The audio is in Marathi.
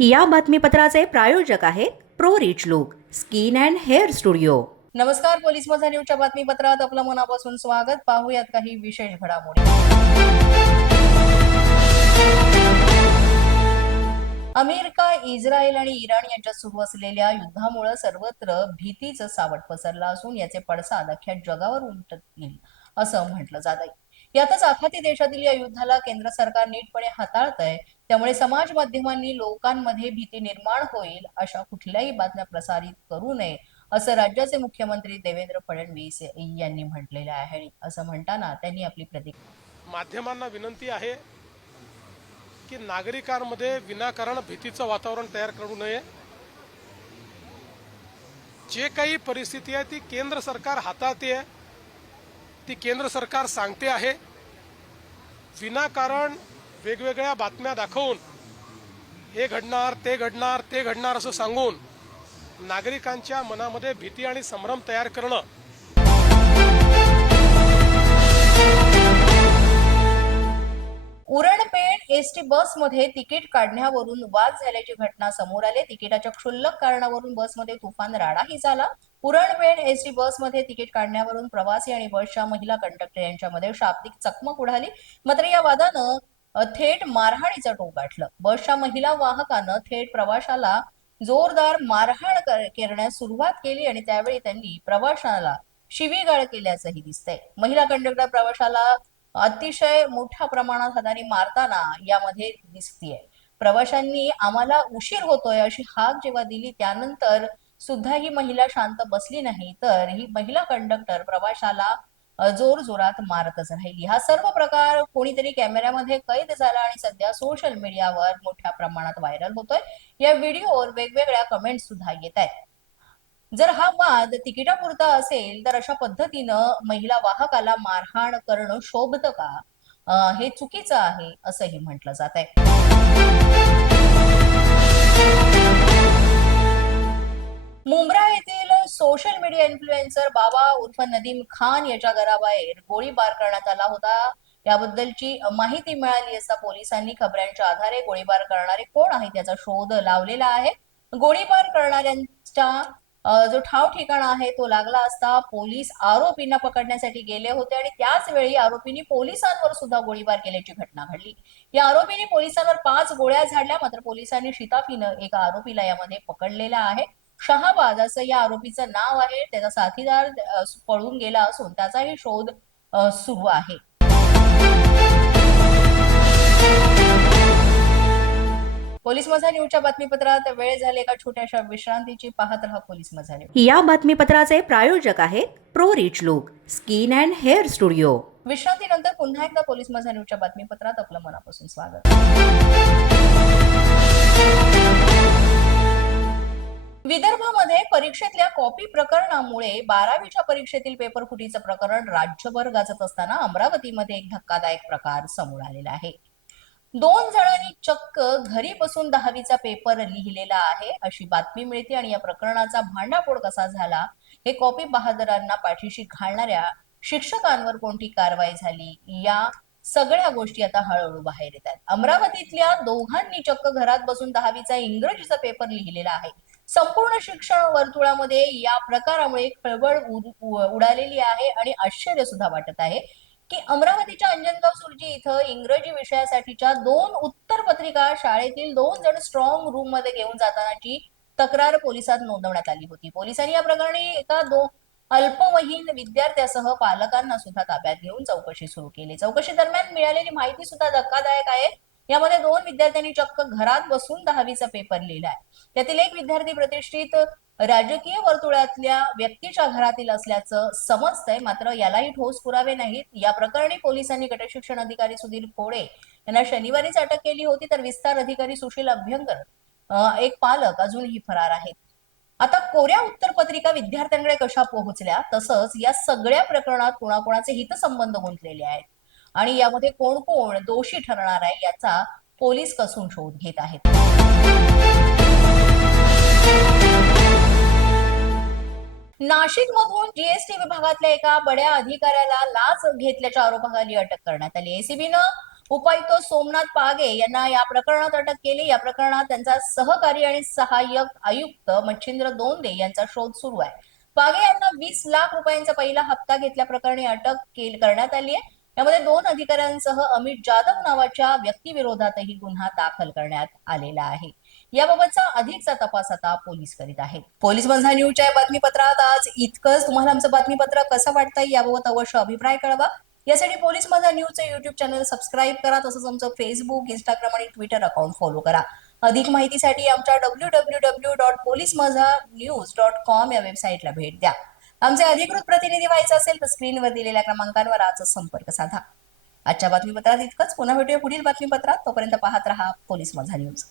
या बातमीपत्राचे प्रायोजक आहेत pro rich look skin and hair studio. नमस्कार, पोलीस माझा न्यूजच्या बातमीपत्रात आपलं मनापासून स्वागत। पाहूयात काही विशेष घडामोडी। अमेरिका, इस्रायल आणि इराण यांच्यात सुरू असलेल्या युद्धामुळे सर्वत्र भीतीचं सावट पसरलं असून याचे पडसाद अख्ख्या जगावर उमटतील असं म्हटलं जात आहे। यातच आखाती देशातील या युद्धाला केंद्र सरकार नीटपणे हाताळतंय, त्यामुळे समाज माध्यमांनी लोकांमध्ये भीती निर्माण होईल अशा कुठल्याही बातम्या प्रसारित करू नये असं राज्याचे मुख्यमंत्री देवेंद्र फडणवीस यांनी म्हटलेलं आहे। असं म्हणताना त्यांनी आपली प्रतिक्रिया माध्यमांना विनंती आहे की नागरिकांमध्ये विनाकारण भीतीचं वातावरण तयार करू नये। जे काही परिस्थिती आहे ती केंद्र सरकार हाताळते आहे, ती केंद्र सरकार सांगते आहे। विनाकारण वेगवेगळ्या बातम्या दाखवून हे घडणार ते घडणार ते घडणार असं सांगून नागरिकांच्या मनामध्ये भीती आणि संभ्रम तयार करणं उरणपेठ एसटी बसमध्ये तिकीट काढण्यावरून वाद झाल्याची घटना समोर आली। तिकिटाच्या क्षुल्लक कारणावरून बसमध्ये तुफान राडाही झाला। उरणपेठ एसटी बसमध्ये तिकीट काढण्यावरून प्रवासी आणि बसच्या महिला कंडक्टर यांच्यामध्ये शाब्दिक चकमक उडाली। मात्र या वादानं थेट मारहाणीचं टोक गाठलं। बसच्या महिला वाहकानं थेट प्रवाशाला जोरदार मारहाण करण्यास सुरुवात केली आणि त्यावेळी त्यांनी प्रवाशाला शिवीगाळ केल्याचंही दिसतंय। महिला कंडक्टर प्रवाशाला अतिशय मोठ्या प्रमाणात हाताने मारताना यामध्ये दिसतीये। प्रवाशांनी आम्हाला उशीर होतोय अशी हाक जेव्हा दिली त्यानंतर सुद्धा ही महिला शांत बसली नाही, तर ही महिला कंडक्टर प्रवाशाला जोर जोरात मारतच राहिली। हा सर्व प्रकार कोणीतरी कॅमेऱ्यामध्ये कैद झाला आणि सध्या सोशल मीडियावर मोठ्या प्रमाणात व्हायरल होतोय। या व्हिडिओवर वेगवेगळ्या कमेंट सुद्धा येत आहेत। जर हा वाद तिकिटापुरता असेल तर अशा पद्धतीनं महिला वाहकाला मारहाण करणं शोभतं का? हे चुकीचं आहे असंही म्हटलं जात आहे। मुंब्रा येथील सोशल मीडिया इन्फ्लुएन्सर बाबा उर्फ नदीम खान याच्या घराबाहेर गोळीबार करण्यात आला होता। याबद्दलची माहिती मिळाली असता पोलिसांनी खबरांच्या आधारे गोळीबार करणारे कोण आहेत याचा शोध लावलेला आहे। गोळीबार करणाऱ्यांच्या जो ठाव ठिकाण आहे तो लागला असता पोलीस आरोपींना पकडण्यासाठी गेले होते आणि त्याच वेळी आरोपींनी पोलिसांवर सुद्धा गोळीबार केल्याची घटना घडली। या आरोपींनी पोलिसांवर 5 गोळ्या झाडल्या, मात्र पोलिसांनी शिताफीनं एका आरोपीला यामध्ये पकडलेला आहे। शहाबाज असं या आरोपीचं नाव आहे। त्याचा साथीदार पळून गेला असून त्याचाही शोध सुरू आहे। पोलीस माझा न्यूजच्या बातमीपत्रात वेळ झाली एका छोट्याशा विश्रांतीची। पाहत रहा पोलीस माझा न्यूज। या बातमीपत्राचे प्रायोजक आहेत pro rich look skin and hair studio. विश्रांतीनंतर पुन्हा एकदा पोलीस माझा न्यूजच्या बातमीपत्रात आपलं मनापासून स्वागत। विदर्भामध्ये परीक्षेतल्या कॉपी प्रकरणामुळे 12वीच्या परीक्षेतील पेपर फुटीचं प्रकरण राज्यभर गाजत असताना अमरावतीमध्ये एक धक्कादायक प्रकार समोर आलेला आहे। 2 जणांनी चक्क घरी बसून 10वीचा पेपर लिहिलेला आहे अशी बातमी मिळते आणि या प्रकरणाचा भांडाफोड कसा झाला, हे कॉपी बहादरांना पाठीशी घालणाऱ्या शिक्षकांवर कोणती कारवाई झाली, या सगळ्या गोष्टी आता हळूहळू बाहेर येत आहेत। अमरावतीतल्या दोघांनी चक्क घरात बसून 10वीचा इंग्रजीचा पेपर लिहिलेला आहे। संपूर्ण शिक्षण वर्तुळामध्ये या प्रकारामुळे खळबळ उडालेली आहे आणि आश्चर्य सुद्धा वाटत आहे की अमरावतीच्या अंजनगाव सुर्जी इथं इंग्रजी विषयासाठीच्या 2 उत्तर पत्रिका शाळेतील 2 जण स्ट्रॉंग रूम मध्ये घेऊन जातानाची तक्रार पोलिसात नोंदवण्यात आली होती। पोलिसांनी या प्रकरणी एका अल्पवयीन विद्यार्थ्यासह पालकांना सुद्धा ताब्यात घेऊन चौकशी सुरू केली। चौकशी दरम्यान मिळालेली माहिती सुद्धा धक्कादायक आहे। यामध्ये 2 विद्यार्थ्यांनी चक्क घरात बसून 10वीचा पेपर लिहिलाय। त्यातील एक विद्यार्थी प्रतिष्ठित राजकीय वर्तुळातल्या व्यक्तीच्या घरातील असल्याचं समजतंय, मात्र यालाही ठोस पुरावे नाहीत। या प्रकरणी पोलिसांनी गटशिक्षण अधिकारी सुधीर खोडे यांना शनिवारीच अटक केली होती, तर विस्तार अधिकारी सुशील अभ्यंकर एक पालक अजूनही फरार आहेत। आता कोऱ्या उत्तरपत्रिका विद्यार्थ्यांकडे कशा पोहोचल्या, तसंच या सगळ्या प्रकरणात कोणाकोणाचे हितसंबंध गुंतलेले आहेत आणि यामध्ये कोण कोण दोषी ठरणार आहे याचा पोलीस कसून शोध घेत आहेत। नाशिक मधून जीएसटी विभागातल्या एका बड्या अधिकाऱ्याला लाच घेतल्याच्या आरोपाखाली अटक करण्यात आली। एसीबीनं उपायुक्त सोमनाथ पागे यांना या प्रकरणात अटक केली. या प्रकरणात त्यांचा सहकारी आणि सहाय्यक आयुक्त मच्छिंद्र दोंदे यांचा शोध सुरू आहे. पागे यांना 20 लाख रुपयांचा पहिला हप्ता घेतल्याप्रकरणी अटक करण्यात आली आहे. यामध्ये 2 अधिकाऱ्यांसह अमित जाधव नावाच्या व्यक्तीविरोधातही गुन्हा दाखल करण्यात आलेला आहे. याबाबतचा अधिकचा तपास आता पोलीस करीत आहेत. पोलीस माझा न्यूजच्या या बातमीपत्रात आज इतकंच. तुम्हाला आमचं बातमीपत्र कसं वाटतंय याबाबत अवश्य अभिप्राय कळवा. यासाठी पोलीस माझा न्यूजचं युट्यूब चॅनल सबस्क्राईब करा. तसंच आमचं फेसबुक, इंस्टाग्राम आणि ट्विटर अकाउंट फॉलो करा. अधिक माहितीसाठी आमच्या www.policemazhanews.com या वेबसाईटला भेट द्या. आमचे अधिकृत प्रतिनिधी व्हायचं असेल तर स्क्रीनवर दिलेल्या क्रमांकांवर आजच संपर्क साधा. आजच्या बातमीपत्रात इतकंच. पुन्हा भेटूया पुढील बातमीपत्रात. तोपर्यंत पाहत रहा पोलीस माझा न्यूज.